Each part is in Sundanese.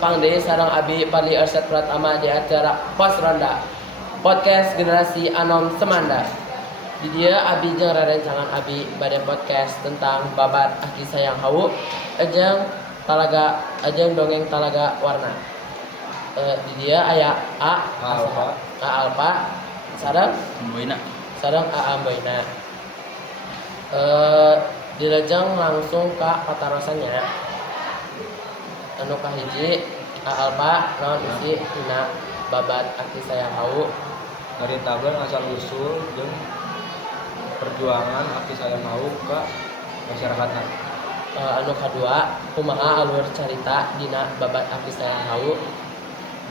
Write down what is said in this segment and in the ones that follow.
numpang deui sareng Abi Fadli Arsyad Pratama di acara Pos Ronda Podcast Generasi Anom Semanda. Di dia Abi jeung rarencangan Abi bade podcast tentang babat aki sayang hawu jeung dongeng talaga warna. Di dia aya Alfa sareng A Amboina. Dilajeng langsung ka patarosannya. Anu kahiji Alfa naon isi tina babat aki sayang hawu Nyaritakeun asal usul jeung perjuangan aki sayang hawu ka masyarakatna. Anu kadua kumaha alur carita dina babat aki sayang hawu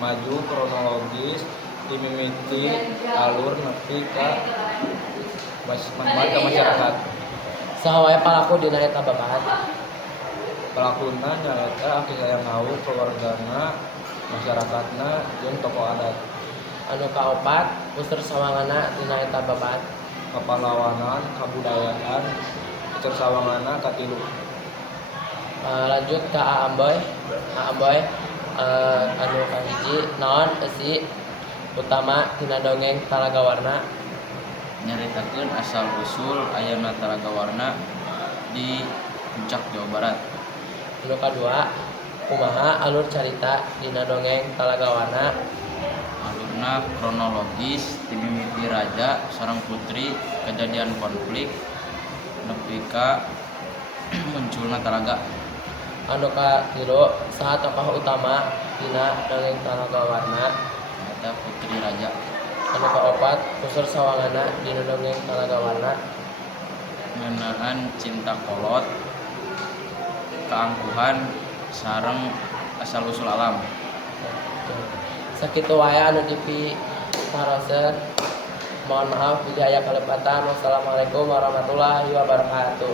Maju kronologis dimimiti alur nepi ka manfaat ka masyarakat. saha wae palaku dina eta babat. Pelakuna nyaeta aki sayang hawu keluargana, masyarakatna jeung tokoh adat. Anu kaopat unsur sawangana dina eta babat. Kapalawanan, kabudayaan, unsur sawangana katilu. Lanjut ka A Amboy. Anu kahiji naon isi utama tina dongeng Talaga Warna. Nyaritakeun asal usul ayana Talaga Warna di Puncak Jawa Barat. Anu kadua kumaha alur carita dina dongeng Talaga Warna. Alurna kronologis dimimiti raja sareng putri kejadian konflik nepi ka munculna talaga. Anu katilu saha tokoh utama dina dongeng Talaga Warna. Eta putri raja. Anu kaopat unsur sawangana dina dongeng Talaga Warna. Ngeunaan cinta kolot, keangkuhan sareng asal usul alam. Sakitu wae anu dipitaroseun. Mohon maaf jika aya kalepatan. Wassalamualaikum warahmatullahi wabarakatuh.